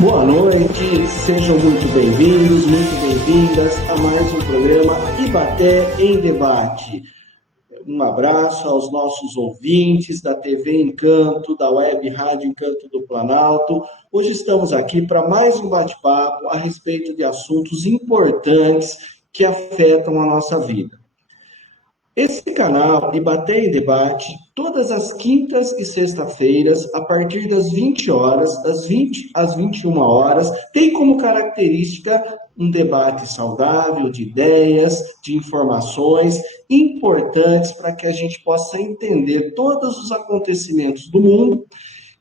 Boa noite, sejam muito bem-vindos, muito bem-vindas a mais um programa Ibaté em Debate. Um abraço aos nossos ouvintes da TV Encanto, da Web Rádio Encanto do Planalto. Hoje estamos aqui para mais um bate-papo a respeito de assuntos importantes que afetam a nossa vida. Esse canal Ibaté em Debate, todas as quintas e sextas-feiras, a partir das 20 horas, das 20 às 21 horas, tem como característica um debate saudável de ideias, de informações importantes para que a gente possa entender todos os acontecimentos do mundo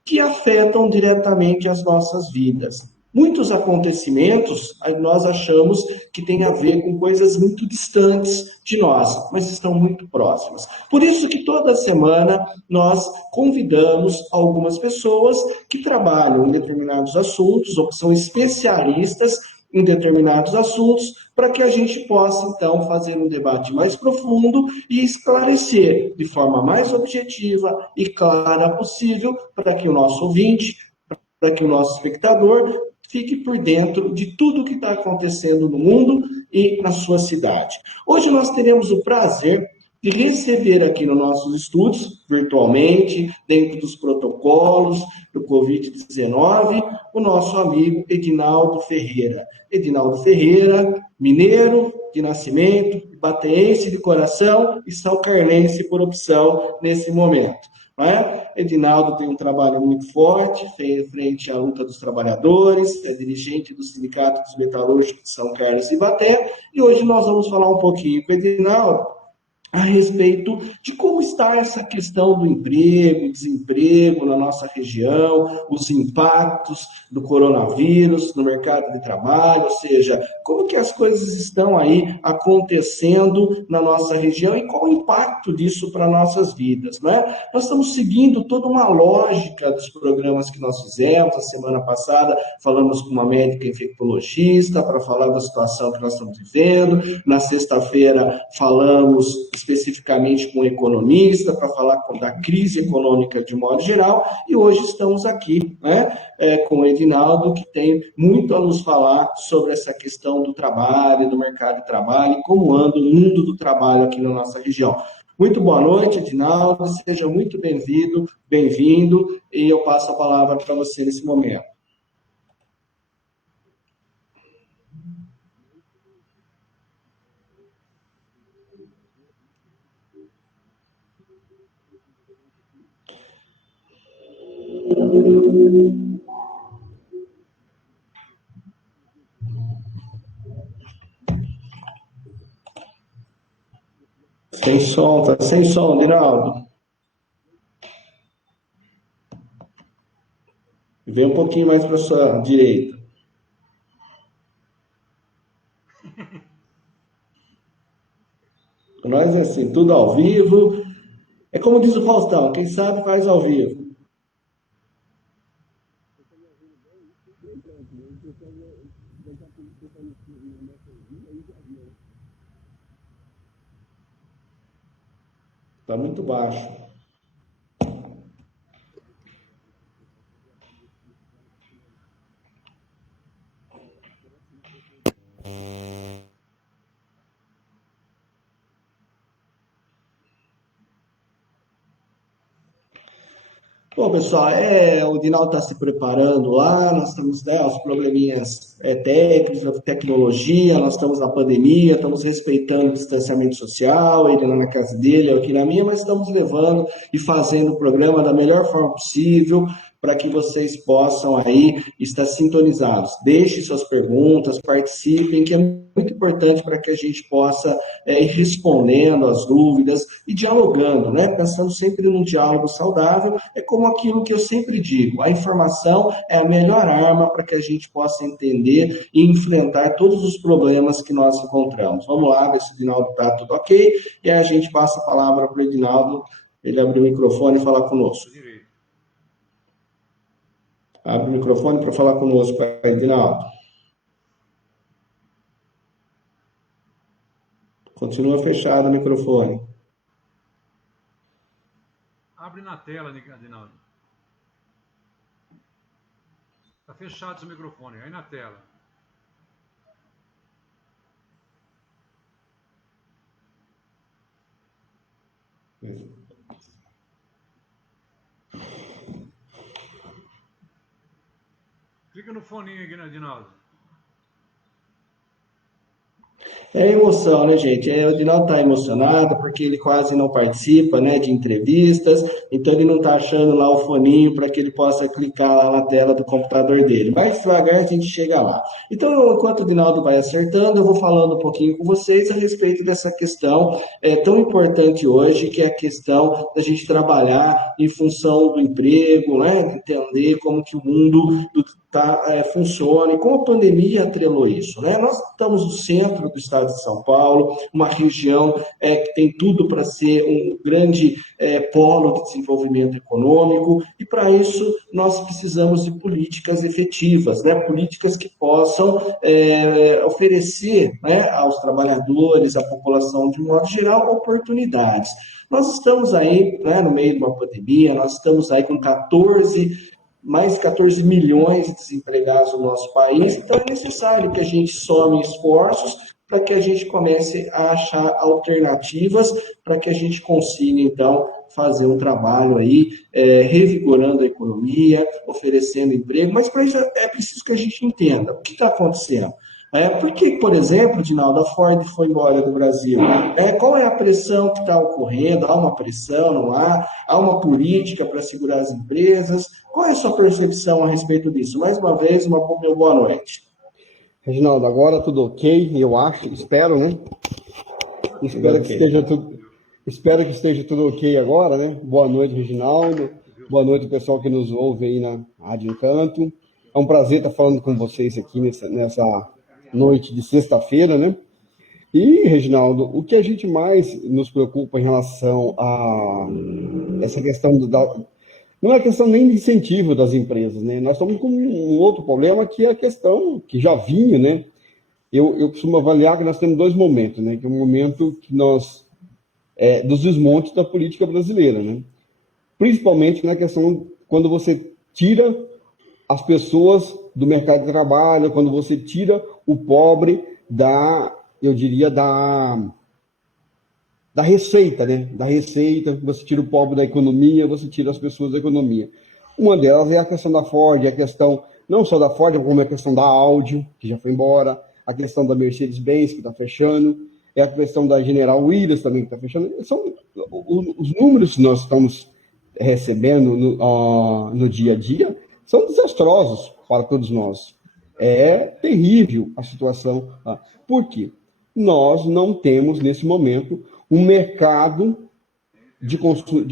que afetam diretamente as nossas vidas. Muitos acontecimentos nós achamos que tem a ver com coisas muito distantes de nós, mas estão muito próximas. Por isso que toda semana nós convidamos algumas pessoas que trabalham em determinados assuntos ou que são especialistas em determinados assuntos, para que a gente possa, então, fazer um debate mais profundo e esclarecer de forma mais objetiva e clara possível, para que o nosso ouvinte, para que o nosso espectador fique por dentro de tudo o que está acontecendo no mundo e na sua cidade. Hoje nós teremos o prazer de receber aqui nos nossos estúdios, virtualmente, dentro dos protocolos do Covid-19, o nosso amigo Edinaldo Ferreira. Edinaldo Ferreira, mineiro de nascimento, bateense de coração e são carlense por opção nesse momento. Não é? Edinaldo tem um trabalho muito forte frente à luta dos trabalhadores, é dirigente do Sindicato dos Metalúrgicos de São Carlos e Ibaté, e hoje nós vamos falar um pouquinho com o Edinaldo a respeito de como está essa questão do emprego e desemprego na nossa região, os impactos do coronavírus no mercado de trabalho, ou seja, como que as coisas estão aí acontecendo na nossa região e qual o impacto disso para nossas vidas, né? Nós estamos seguindo toda uma lógica dos programas que nós fizemos. A semana passada falamos com uma médica infectologista para falar da situação que nós estamos vivendo. Na sexta-feira falamos especificamente com um economista para falar da crise econômica de modo geral, e hoje estamos aqui, né, com o Edinaldo, que tem muito a nos falar sobre essa questão do trabalho, do mercado de trabalho, e como anda o mundo do trabalho aqui na nossa região. Muito boa noite, Edinaldo, seja muito bem-vindo, e eu passo a palavra para você nesse momento. Sem som, tá sem som, Edinaldo. Vem um pouquinho mais para a sua direita. Nós é assim, tudo ao vivo. É como diz o Faustão, quem sabe faz ao vivo. Está muito baixo. Bom, pessoal, o Dinaldo está se preparando lá, nós estamos, né, os probleminhas técnicos, a tecnologia, nós estamos na pandemia, estamos respeitando o distanciamento social, ele lá na casa dele, eu aqui na minha, mas estamos levando e fazendo o programa da melhor forma possível, para que vocês possam aí estar sintonizados. Deixem suas perguntas, participem, que é muito importante para que a gente possa ir respondendo as dúvidas e dialogando, né? Pensando sempre num diálogo saudável. É como aquilo que eu sempre digo, a informação é a melhor arma para que a gente possa entender e enfrentar todos os problemas que nós encontramos. Vamos lá, ver se o Edinaldo está tudo ok, e aí a gente passa a palavra para o Edinaldo, ele abrir o microfone e falar conosco. Abre o microfone para falar conosco, Edinaldo. Continua fechado o microfone. Abre na tela, Edinaldo. Está fechado seu microfone, aí na tela. Clica no foninho aqui, Adinaldo. É emoção, né, gente? O Dinaldo está emocionado porque ele quase não participa, né, de entrevistas, então ele não está achando lá o foninho para que ele possa clicar lá na tela do computador dele. Mas devagar a gente chega lá. Então, enquanto o Dinaldo vai acertando, eu vou falando um pouquinho com vocês a respeito dessa questão tão importante hoje, que é a questão da gente trabalhar em função do emprego, né, entender como que o mundo funciona e como a pandemia atrelou isso, né? Nós estamos no centro do estado de São Paulo, uma região que tem tudo para ser um grande polo de desenvolvimento econômico, e para isso nós precisamos de políticas efetivas, né? Políticas que possam oferecer, né, aos trabalhadores, à população de um modo geral, oportunidades. Nós estamos aí, né, no meio de uma pandemia, nós estamos aí com mais de 14 milhões de desempregados no nosso país, então é necessário que a gente some esforços para que a gente comece a achar alternativas para que a gente consiga, então, fazer um trabalho aí, revigorando a economia, oferecendo emprego, mas para isso é preciso que a gente entenda o que está acontecendo. Por que, por exemplo, Dinaldo, a Ford foi embora do Brasil? Qual é a pressão que está ocorrendo? Há uma pressão, não há? Há uma política para segurar as empresas? Qual é a sua percepção a respeito disso? Mais uma vez, uma boa noite. Reginaldo, agora tudo ok, eu acho, espero, né? Espero que esteja tudo ok agora, né? Boa noite, Reginaldo. Boa noite, pessoal que nos ouve aí na Rádio Encanto. É um prazer estar falando com vocês aqui nessa noite de sexta-feira, né? E, Reginaldo, o que a gente mais nos preocupa em relação a essa questão não é questão nem de incentivo das empresas, né? Nós estamos com um outro problema, que é a questão que já vinha, né? Eu costumo avaliar que nós temos dois momentos, né? Que é o momento que dos desmontes da política brasileira, né? Principalmente na questão quando você tira as pessoas do mercado de trabalho, quando você tira o pobre eu diria, da receita, né? Da receita, você tira o pobre da economia, você tira as pessoas da economia. Uma delas é a questão da Ford, a questão não só da Ford, como a questão da Audi, que já foi embora, a questão da Mercedes-Benz, que está fechando, é a questão da General Williams também, que está fechando. São os números que nós estamos recebendo no dia a dia são desastrosos para todos nós. É terrível a situação. Por quê? Nós não temos, nesse momento, um mercado de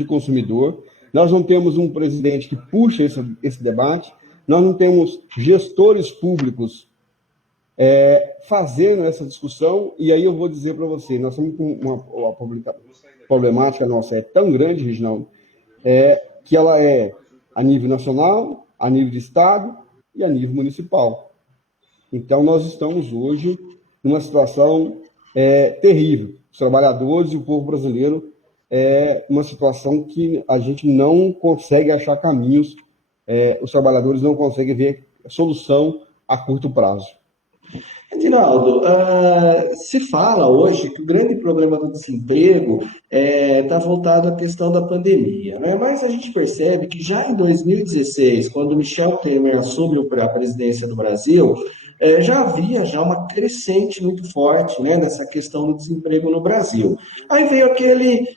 consumidor, nós não temos um presidente que puxa esse debate, nós não temos gestores públicos fazendo essa discussão, e aí eu vou dizer para você, nós estamos com uma problemática nossa é tão grande, Reginaldo, que ela é a nível nacional, a nível de estado e a nível municipal. Então, nós estamos hoje numa situação terrível. Os trabalhadores e o povo brasileiro uma situação que a gente não consegue achar caminhos, os trabalhadores não conseguem ver solução a curto prazo. Edinaldo, se fala hoje que o grande problema do desemprego está voltado à questão da pandemia, né? Mas a gente percebe que já em 2016, quando Michel Temer assume a presidência do Brasil, já havia uma crescente muito forte, né, nessa questão do desemprego no Brasil. Aí veio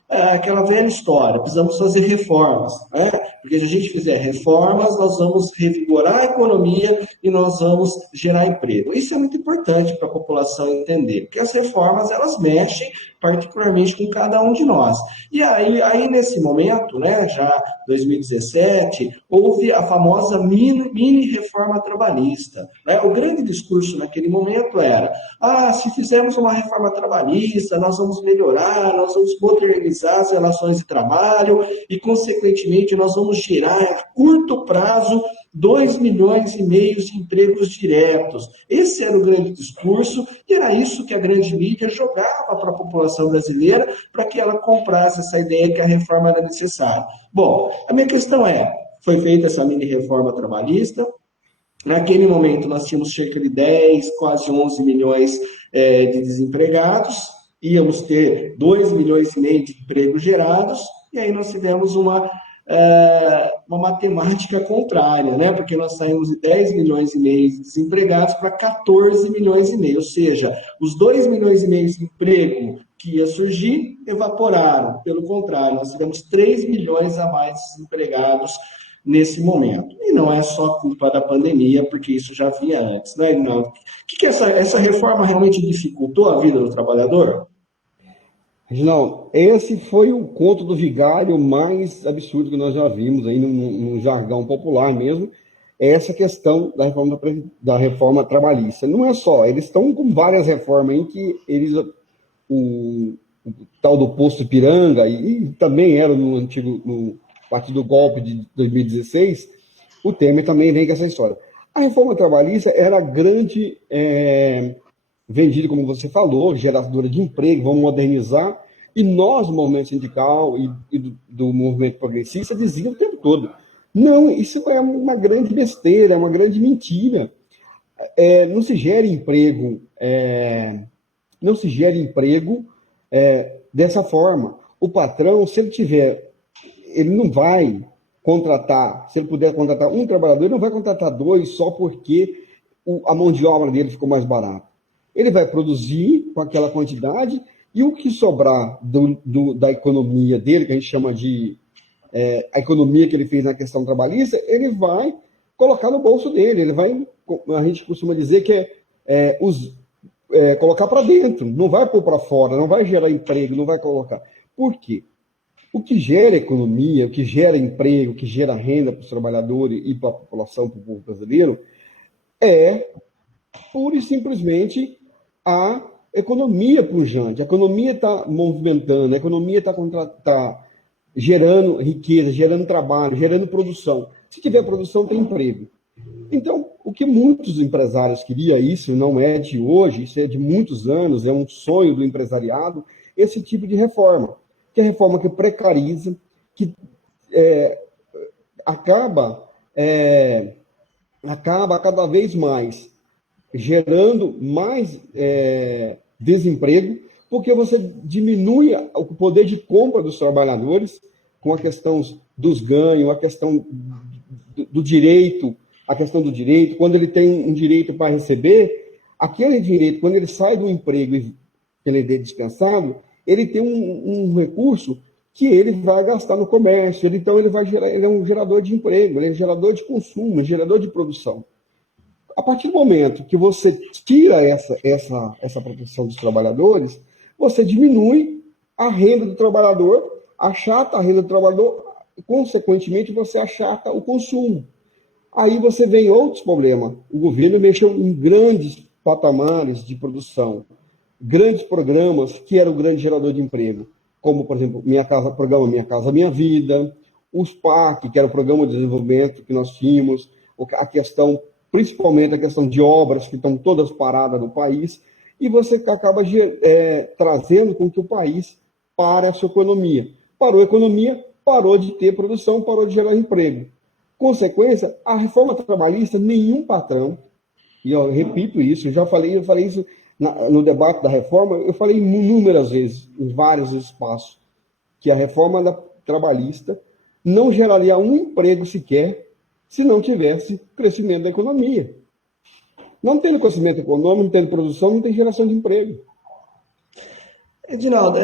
aquela velha história, precisamos fazer reformas, né? Porque se a gente fizer reformas, nós vamos revigorar a economia e nós vamos gerar emprego. Isso é muito importante para a população entender, porque as reformas, elas mexem particularmente com cada um de nós. E aí nesse momento, né, já 2017, houve a famosa mini reforma trabalhista, né? O grande discurso naquele momento era: se fizermos uma reforma trabalhista, nós vamos melhorar, nós vamos modernizar as relações de trabalho e, consequentemente, nós vamos gerar a curto prazo 2,5 milhões de empregos diretos. Esse era o grande discurso e era isso que a grande mídia jogava para a população brasileira para que ela comprasse essa ideia que a reforma era necessária. Bom, a minha questão foi feita essa mini reforma trabalhista, Naquele momento, nós tínhamos cerca de 10, quase 11 milhões de desempregados, íamos ter 2 milhões e meio de empregos gerados, e aí nós tivemos uma matemática contrária, né? Porque nós saímos de 10 milhões e meio de desempregados para 14 milhões e meio, ou seja, os 2 milhões e meio de emprego que ia surgir evaporaram. Pelo contrário, nós tivemos 3 milhões a mais de desempregados nesse momento. E não é só culpa da pandemia, porque isso já havia antes, né, Edinaldo? O que essa reforma realmente dificultou a vida do trabalhador? Reginaldo, esse foi o conto do vigário mais absurdo que nós já vimos aí no jargão popular mesmo, essa questão da reforma trabalhista. Não é só, eles estão com várias reformas em que o tal do posto Ipiranga, e também era no partido do golpe de 2016, o Temer também vem com essa história. A reforma trabalhista era grande, vendida, como você falou, geradora de emprego, vamos modernizar, e nós, do movimento sindical e do movimento progressista, dizíamos o tempo todo, não, isso é uma grande besteira, é uma grande mentira. Não se gera emprego, dessa forma. O patrão, se ele não vai contratar, se ele puder contratar um trabalhador, ele não vai contratar dois só porque a mão de obra dele ficou mais barata. Ele vai produzir com aquela quantidade e o que sobrar da economia dele, que a gente chama de a economia que ele fez na questão trabalhista, ele vai colocar no bolso dele, a gente costuma dizer que colocar para dentro, não vai pôr para fora, não vai gerar emprego, não vai colocar. Por quê? O que gera economia, o que gera emprego, o que gera renda para os trabalhadores e para a população, para o povo brasileiro, é pura e simplesmente a economia pujante. A economia está movimentando, a economia está gerando riqueza, gerando trabalho, gerando produção. Se tiver produção, tem emprego. Então, o que muitos empresários queriam, isso não é de hoje, isso é de muitos anos, é um sonho do empresariado, esse tipo de reforma. Que é a reforma que precariza, que acaba cada vez mais gerando mais desemprego, porque você diminui o poder de compra dos trabalhadores com a questão dos ganhos, a questão do direito, quando ele tem um direito para receber, aquele direito, quando ele sai do emprego e ele é dispensado, ele tem um recurso que ele vai gastar no comércio, então ele é um gerador de emprego, ele é um gerador de consumo, gerador de produção. A partir do momento que você tira essa proteção dos trabalhadores, você diminui a renda do trabalhador, achata a renda do trabalhador, e, consequentemente, você achata o consumo. Aí você vem outros problemas. O governo mexeu em grandes patamares de produção, grandes programas que eram o grande gerador de emprego, como, por exemplo, programa Minha Casa Minha Vida, os PAC, que era o programa de desenvolvimento que nós tínhamos, principalmente a questão de obras que estão todas paradas no país, e você acaba trazendo com que o país pare a sua economia. Parou a economia, parou de ter produção, parou de gerar emprego. Consequência, a reforma trabalhista, nenhum patrão, e eu repito isso, eu falei isso no debate da reforma, eu falei inúmeras vezes, em vários espaços, que a reforma trabalhista não geraria um emprego sequer se não tivesse crescimento da economia. Não tendo crescimento econômico, não tendo produção, não tem geração de emprego. Edinaldo,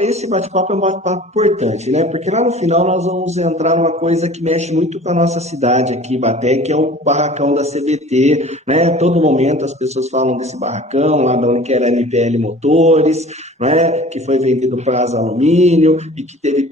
esse bate-papo é um bate-papo importante, né? Porque lá no final nós vamos entrar numa coisa que mexe muito com a nossa cidade aqui, Ibaté, que é o barracão da CVT, né? Todo momento as pessoas falam desse barracão, lá de onde que era a NPL Motores, né? Que foi vendido para Asa Alumínio e que teve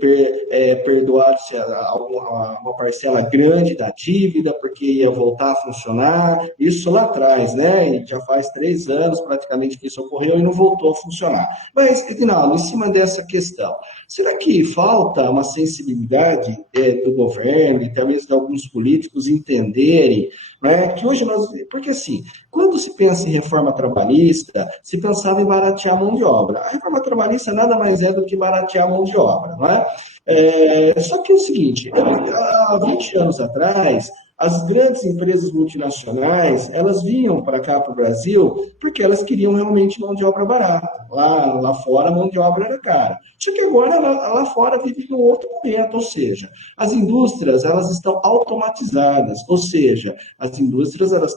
perdoar-se uma parcela grande da dívida, porque ia voltar a funcionar. Isso lá atrás, né? E já faz 3 anos praticamente que isso ocorreu e não voltou a funcionar. Mas, Edinaldo, em cima dessa questão, será que falta uma sensibilidade do governo e talvez de alguns políticos entenderem, né, que hoje porque assim, quando se pensa em reforma trabalhista, se pensava em baratear a mão de obra. A reforma trabalhista nada mais é do que baratear a mão de obra, não é? Só que é o seguinte, há 20 anos atrás, As grandes empresas multinacionais, elas vinham para cá, para o Brasil, porque elas queriam realmente mão de obra barata. Lá fora, a mão de obra era cara. Só que agora, lá fora, vive num outro momento, ou seja, as indústrias, elas estão automatizadas, ou seja, as indústrias, elas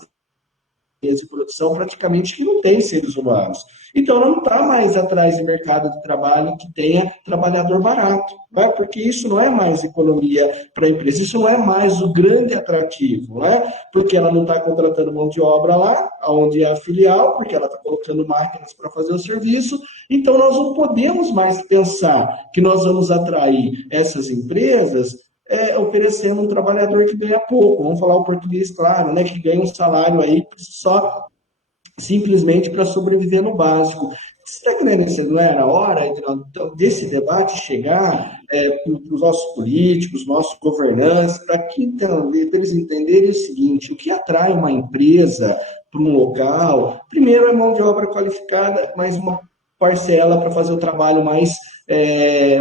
de produção praticamente que não tem seres humanos. Então, ela não está mais atrás de mercado de trabalho que tenha trabalhador barato, né? Porque isso não é mais economia para a empresa, isso não é mais o grande atrativo, né? Porque ela não está contratando mão de obra lá, onde é a filial, porque ela está colocando máquinas para fazer o serviço. Então, nós não podemos mais pensar que nós vamos atrair essas empresas oferecendo um trabalhador que ganha pouco, vamos falar o português claro, né, que ganha um salário aí só simplesmente para sobreviver no básico. Será que não era a hora então, desse debate chegar para os nossos políticos, nossos governantes, para eles entenderem o seguinte: o que atrai uma empresa para um local, primeiro é mão de obra qualificada, mais uma parcela para fazer o trabalho mais,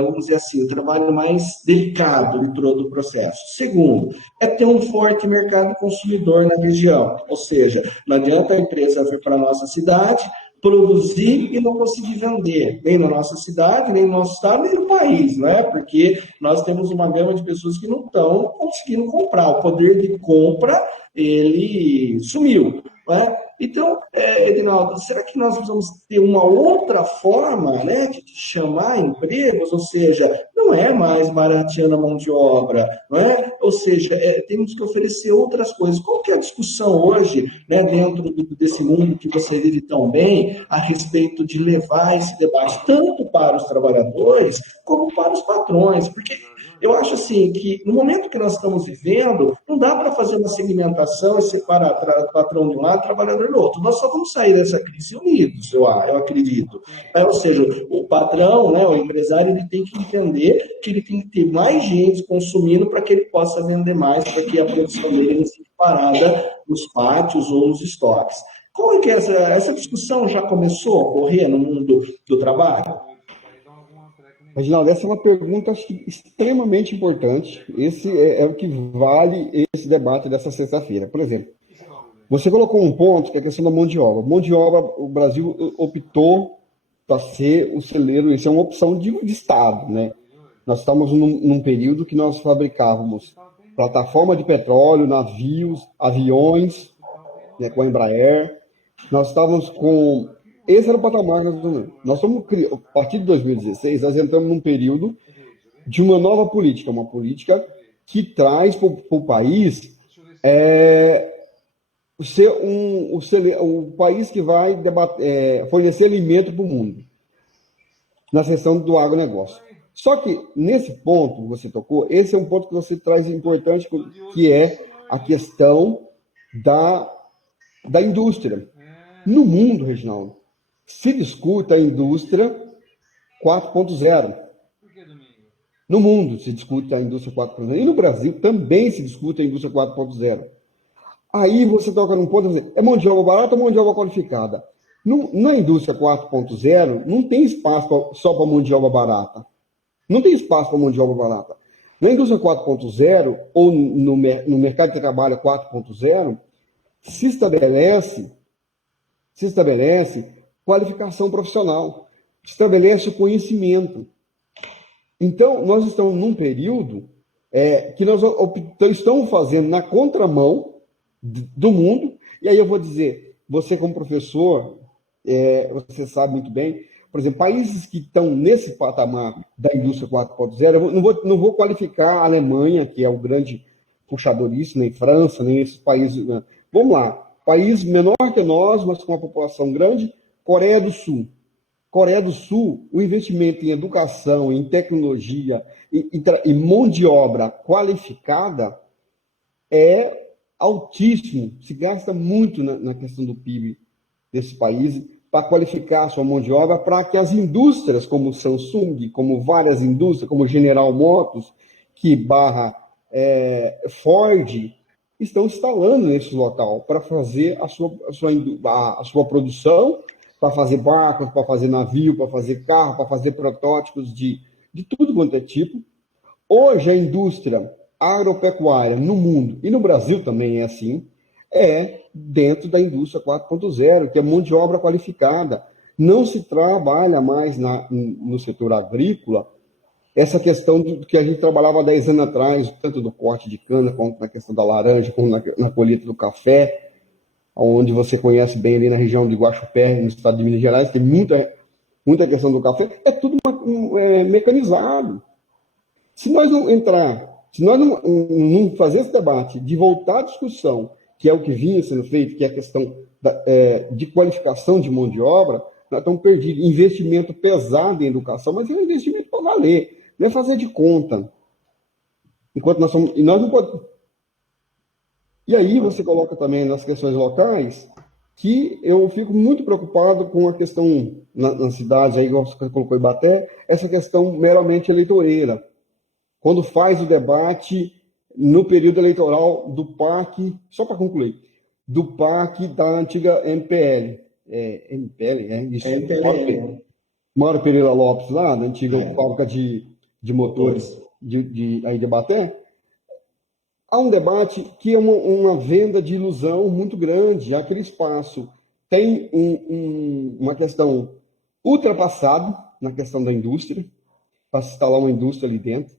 vamos dizer assim, o trabalho mais delicado do processo. Segundo, é ter um forte mercado consumidor na região, ou seja, não adianta a empresa vir para a nossa cidade, produzir e não conseguir vender, nem na nossa cidade, nem no nosso estado, nem no país, não é? Porque nós temos uma gama de pessoas que não estão conseguindo comprar, o poder de compra, ele sumiu, não é? Então, Edinaldo, será que nós vamos ter uma outra forma, né, de chamar empregos? Ou seja, não é mais barateando a mão de obra, não é? Ou seja, temos que oferecer outras coisas. Qual que é a discussão hoje, né, dentro desse mundo que você vive tão bem, a respeito de levar esse debate tanto para os trabalhadores como para os patrões? Porque eu acho assim que no momento que nós estamos vivendo, não dá para fazer uma segmentação e separar patrão de um lado, trabalhador do outro. Nós só vamos sair dessa crise unidos, eu acredito. Ou seja, o patrão, né, o empresário, ele tem que entender que ele tem que ter mais gente consumindo para que ele possa vender mais, para que a produção dele não seja parada nos pátios ou nos estoques. Como é que essa discussão já começou a ocorrer no mundo do trabalho? Reginaldo, essa é uma pergunta acho que, extremamente importante. Esse é o que vale esse debate dessa sexta-feira. Por exemplo, você colocou um ponto que é a questão da mão de obra. Mão de obra, o Brasil optou para ser o celeiro, isso é uma opção de Estado, né? Nós estamos num período que nós fabricávamos plataforma de petróleo, navios, aviões, né, com a Embraer. Nós estávamos com... Esse era o patamar que nós estamos. A partir de 2016, nós entramos num período de uma nova política, uma política que traz para o país ser o país que vai fornecer alimento para o mundo, na seção do agronegócio. Só que, nesse ponto que você tocou, esse é um ponto que você traz importante, que é a questão da indústria. No mundo, Reginaldo, se discute a indústria 4.0. No mundo se discute a indústria 4.0. E no Brasil também se discute a indústria 4.0. Aí você toca num ponto, é mão de obra barata ou mão de obra qualificada? Na indústria 4.0 não tem espaço só para mão de obra barata. Não tem espaço para mão de obra barata. Na indústria 4.0 ou no mercado de trabalho 4.0 se estabelece qualificação profissional, estabelece o conhecimento. Então, nós estamos num período que nós estamos fazendo na contramão do mundo, e aí eu vou dizer, você como professor, você sabe muito bem, por exemplo, países que estão nesse patamar da indústria 4.0, eu não vou qualificar a Alemanha, que é o grande puxador disso, nem França, nem esses países. Né? Vamos lá, país menor que nós, mas com uma população grande, Coreia do Sul. Coreia do Sul, o investimento em educação, em tecnologia e mão de obra qualificada é altíssimo. Se gasta muito na questão do PIB desse país para qualificar a sua mão de obra para que as indústrias como Samsung, como várias indústrias, como General Motors, Ford, estão instalando nesse local para fazer a sua produção, para fazer barcos, para fazer navio, para fazer carro, para fazer protótipos de tudo quanto é tipo. Hoje a indústria agropecuária no mundo, e no Brasil também é assim, é dentro da indústria 4.0, que é mão de obra qualificada. Não se trabalha mais no setor agrícola essa questão do que a gente trabalhava há 10 anos atrás, tanto do corte de cana, quanto na questão da laranja, como na colheita do café, onde você conhece bem ali na região de Guaxupé, no estado de Minas Gerais, tem muita questão do café, é tudo mecanizado. Se nós não fazer esse debate de voltar à discussão, que é o que vinha sendo feito, que é a questão de qualificação de mão de obra, nós estamos perdidos. Investimento pesado em educação, mas é um investimento para valer, não é fazer de conta. Enquanto nós somos. E nós não podemos. E aí você coloca também nas questões locais que eu fico muito preocupado com a questão na cidade, aí você colocou Ibaté, essa questão meramente eleitoreira. Quando faz o debate no período eleitoral do PAC, só para concluir, do PAC da antiga MPL. Isso. MPL. Mauro Pereira Lopes, lá, da antiga fábrica de motores aí de Ibaté. Há um debate que é uma venda de ilusão muito grande. Aquele espaço tem uma questão ultrapassada na questão da indústria, para se instalar uma indústria ali dentro.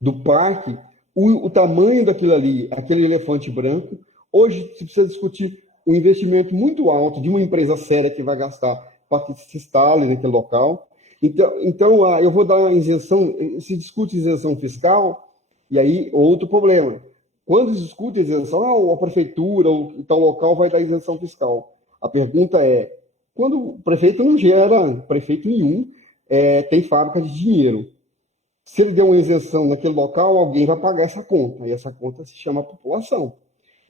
Do parque, o tamanho daquilo ali, aquele elefante branco, hoje se precisa discutir um investimento muito alto de uma empresa séria que vai gastar para que se instale naquele local. Então eu vou dar isenção, se discute isenção fiscal, e aí outro problema. Quando se discute isenção, a prefeitura ou tal local vai dar isenção fiscal. A pergunta é, quando o prefeito não gera, prefeito nenhum tem fábrica de dinheiro. Se ele der uma isenção naquele local, alguém vai pagar essa conta, e essa conta se chama população.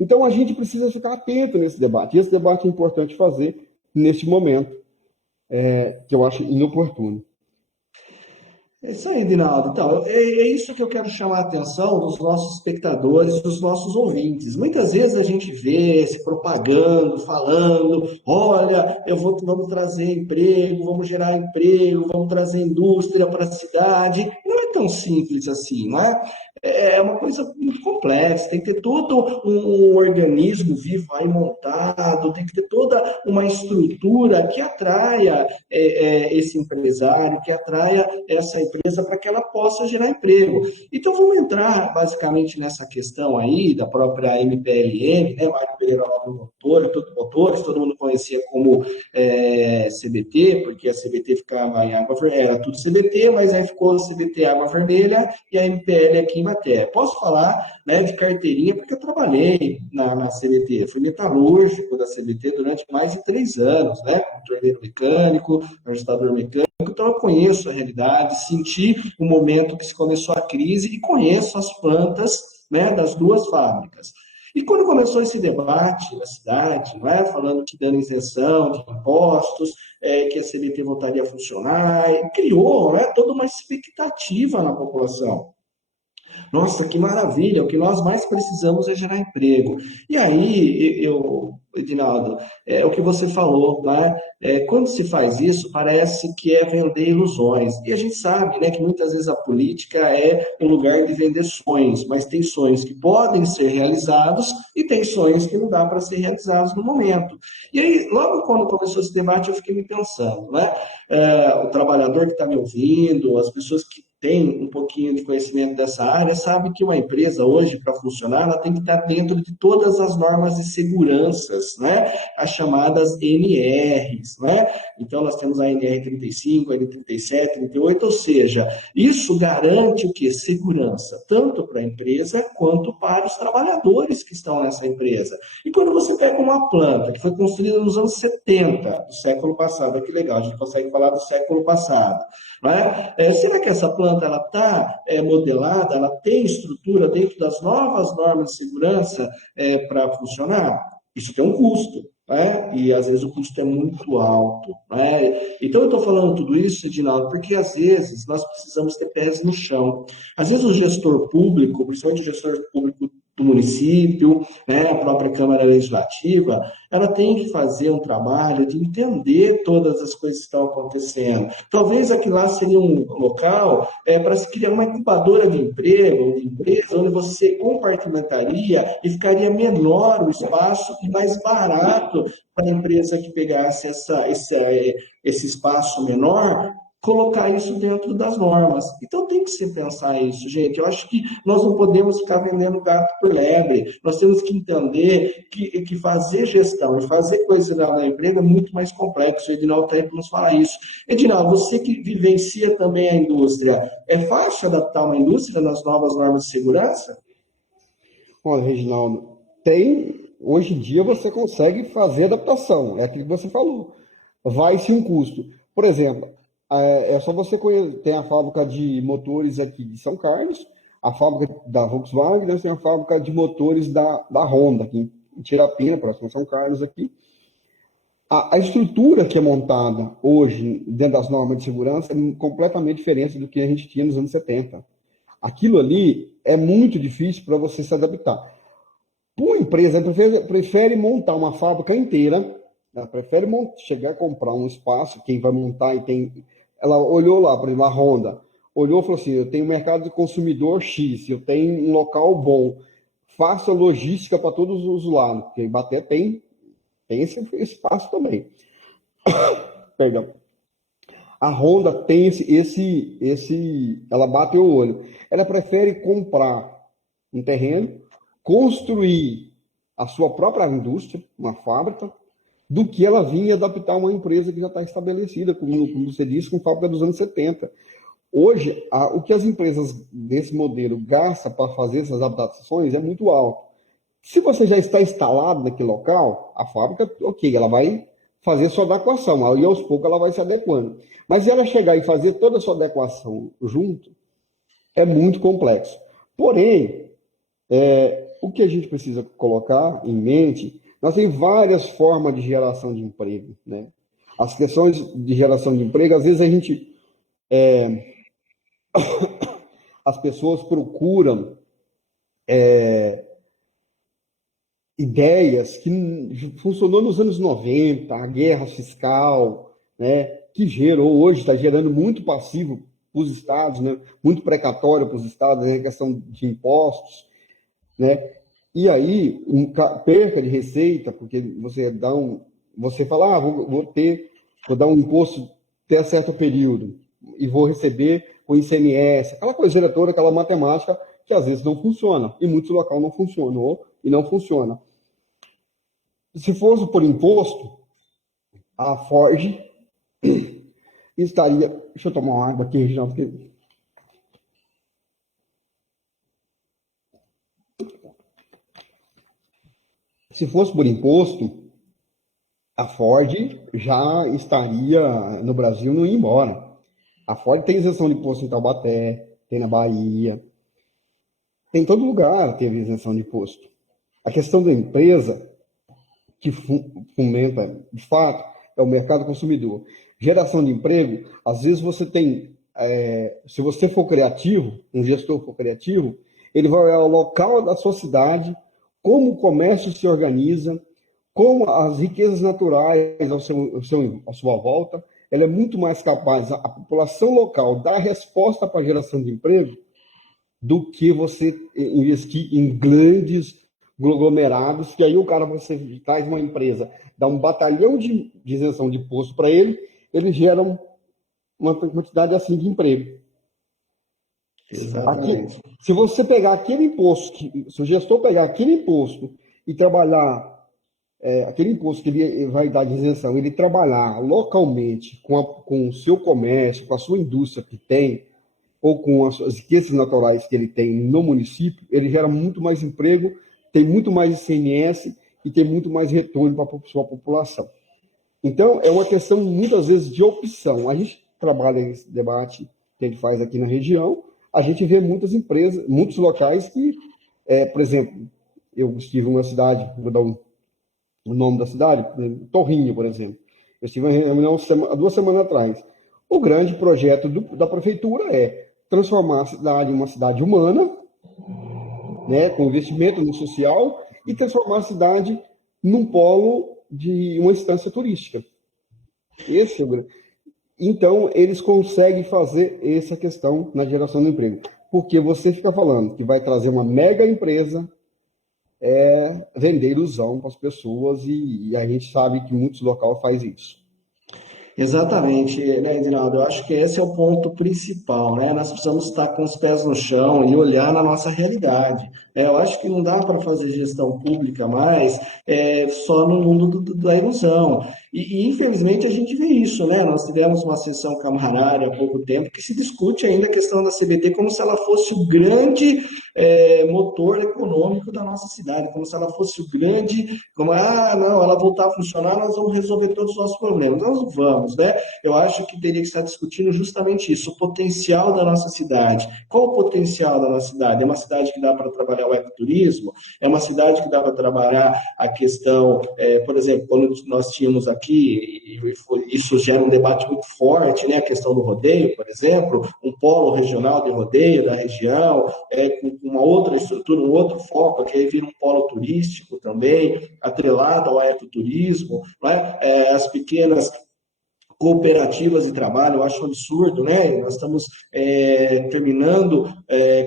Então a gente precisa ficar atento nesse debate, e esse debate é importante fazer neste momento, que eu acho inoportuno. É isso aí, Dinaldo. Então, é isso que eu quero chamar a atenção dos nossos espectadores, dos nossos ouvintes. Muitas vezes a gente vê se propagando, falando, olha, vamos trazer emprego, vamos gerar emprego, vamos trazer indústria para a cidade. Não é tão simples assim, não é? É uma coisa muito complexa, tem que ter todo um organismo vivo aí montado, tem que ter toda uma estrutura que atraia esse empresário, que atraia essa empresa para que ela possa gerar emprego. Então, vamos entrar basicamente nessa questão aí da própria MPLM, né, Mário Pereira Motores, todo mundo conhecia como CBT, porque a CBT ficava em Água Vermelha, era tudo CBT, mas aí ficou CBT Água Vermelha e a MPL aqui em Ibaté. Posso falar, né, de carteirinha, porque eu trabalhei na CBT, fui metalúrgico da CBT durante mais de 3 anos, né, torneiro mecânico, ajustador mecânico. Então eu conheço a realidade, senti o momento que se começou a crise e conheço as plantas, né, das duas fábricas. E quando começou esse debate na cidade, né, falando que dando isenção de impostos, que a CBT voltaria a funcionar, criou, né, toda uma expectativa na população. Nossa, que maravilha, o que nós mais precisamos é gerar emprego. E aí, Edinaldo, o que você falou, né? Quando se faz isso, parece que é vender ilusões. E a gente sabe, né, que muitas vezes a política é um lugar de vender sonhos, mas tem sonhos que podem ser realizados e tem sonhos que não dá para ser realizados no momento. E aí, logo quando começou esse debate, eu fiquei me pensando, né? O trabalhador que está me ouvindo, as pessoas que tem um pouquinho de conhecimento dessa área, sabe que uma empresa hoje, para funcionar, ela tem que estar dentro de todas as normas de seguranças, né? As chamadas NRs, né? Então, nós temos a NR35, a N37, 38, ou seja, isso garante o quê? Segurança, tanto para a empresa quanto para os trabalhadores que estão nessa empresa. E quando você pega uma planta que foi construída nos anos 70 do século passado, que legal, a gente consegue falar do século passado, não é? Será que essa planta ela está modelada, ela tem estrutura dentro das novas normas de segurança para funcionar? Isso tem um custo, né? E às vezes o custo é muito alto, né? Então eu estou falando tudo isso, Edinaldo, porque às vezes nós precisamos ter pés no chão. Às vezes o gestor público, principalmente o gestor público o município, né, a própria Câmara Legislativa, ela tem que fazer um trabalho de entender todas as coisas que estão acontecendo. Talvez aqui lá seria um local para se criar uma incubadora de emprego, de empresa, onde você compartimentaria e ficaria menor o espaço e mais barato para a empresa que pegasse esse espaço menor, colocar isso dentro das normas. Então tem que se pensar isso, gente. Eu acho que nós não podemos ficar vendendo gato por lebre. Nós temos que entender que fazer gestão e fazer coisa na empresa é muito mais complexo. O Edinaldo está aí para nos falar isso. Edinaldo, você que vivencia também a indústria, é fácil adaptar uma indústria nas novas normas de segurança? Olha, Reginaldo, hoje em dia você consegue fazer adaptação, é aquilo que você falou. Vai-se um custo. Por exemplo, é só você conhecer, tem a fábrica de motores aqui de São Carlos, a fábrica da Volkswagen, tem a fábrica de motores da Honda, aqui em Tirapina, próximo a São Carlos aqui. A estrutura que é montada hoje dentro das normas de segurança é completamente diferente do que a gente tinha nos anos 70. Aquilo ali é muito difícil para você se adaptar. Uma empresa prefere montar uma fábrica inteira, ela prefere chegar a comprar um espaço, quem vai montar e tem... Ela olhou lá, por exemplo, a Honda, olhou e falou assim, eu tenho um mercado de consumidor X, eu tenho um local bom, faça logística para todos os lados, porque Ibaté tem esse espaço também. Perdão. A Honda tem ela bate o olho. Ela prefere comprar um terreno, construir a sua própria indústria, uma fábrica, do que ela vir adaptar uma empresa que já está estabelecida, como você disse, com fábrica dos anos 70. Hoje, o que as empresas desse modelo gastam para fazer essas adaptações é muito alto. Se você já está instalado naquele local, a fábrica, ok, ela vai fazer sua adequação, aí aos poucos ela vai se adequando. Mas se ela chegar e fazer toda a sua adequação junto, é muito complexo. Porém, o que a gente precisa colocar em mente, nós temos várias formas de geração de emprego, né? As questões de geração de emprego, às vezes a gente... as pessoas procuram ideias que funcionou nos anos 90, a guerra fiscal, né, que gerou, hoje está gerando muito passivo para os estados, né, muito precatório para os estados, né, questão de impostos, né, e aí perca de receita, porque você fala, vou dar um imposto até certo período e vou receber o ICMS, aquela coisa toda, aquela matemática que às vezes não funciona, em muitos locais não funcionou e não funciona. Se fosse por imposto, a Ford estaria... Deixa eu tomar uma água aqui, Reginaldo. Se fosse por imposto, a Ford já estaria no Brasil, não ia embora. A Ford tem isenção de imposto em Taubaté, tem na Bahia, tem em todo lugar teve isenção de imposto. A questão da empresa que fomenta, de fato, é o mercado consumidor. Geração de emprego, às vezes você tem, se você for criativo, um gestor for criativo, ele vai olhar o local da sua cidade, como o comércio se organiza, como as riquezas naturais à sua volta, ela é muito mais capaz, a população local, dar resposta para a geração de emprego do que você investir em grandes conglomerados, que aí o cara, você traz uma empresa, dá um batalhão de isenção de imposto para ele, eles geram uma quantidade assim de emprego. Exatamente. Aqui, se você pegar aquele imposto, se o gestor pegar aquele imposto e trabalhar, aquele imposto que ele vai dar de isenção, ele trabalhar localmente com o seu comércio, com a sua indústria que tem, ou com as riquezas naturais que ele tem no município, ele gera muito mais emprego, tem muito mais ICMS e tem muito mais retorno para a sua população. Então, é uma questão, muitas vezes, de opção. A gente trabalha esse debate que a gente faz aqui na região, a gente vê muitas empresas, muitos locais que, por exemplo, eu estive em uma cidade, vou dar o nome da cidade, Torrinho, por exemplo. Eu estive em reunião há 2 semanas atrás. O grande projeto da prefeitura é transformar a cidade em uma cidade humana, né, com investimento no social e transformar a cidade num polo de uma instância turística. Então, eles conseguem fazer essa questão na geração do emprego. Porque você fica falando que vai trazer uma mega empresa, vender ilusão para as pessoas, e a gente sabe que muitos locais fazem isso. Exatamente, né, Edinaldo? Eu acho que esse é o ponto principal, né? Nós precisamos estar com os pés no chão e olhar na nossa realidade. Eu acho que não dá para fazer gestão pública mais só no mundo da ilusão. Infelizmente a gente vê isso, né? Nós tivemos uma sessão camarária há pouco tempo que se discute ainda a questão da CBT como se ela fosse o grande motor econômico da nossa cidade, como se ela fosse o grande, não, ela voltar a funcionar, nós vamos resolver todos os nossos problemas. Nós não vamos, né? Eu acho que teria que estar discutindo justamente isso, o potencial da nossa cidade. Qual o potencial da nossa cidade? É uma cidade que dá para trabalhar o ecoturismo? É uma cidade que dá para trabalhar a questão, por exemplo, quando nós tínhamos aqui, isso gera um debate muito forte, né? A questão do rodeio, por exemplo, um polo regional de rodeio da região, com uma outra estrutura, um outro foco, que aí vira um polo turístico também, atrelado ao ecoturismo, né? As pequenas cooperativas de trabalho, eu acho um absurdo, né? Nós estamos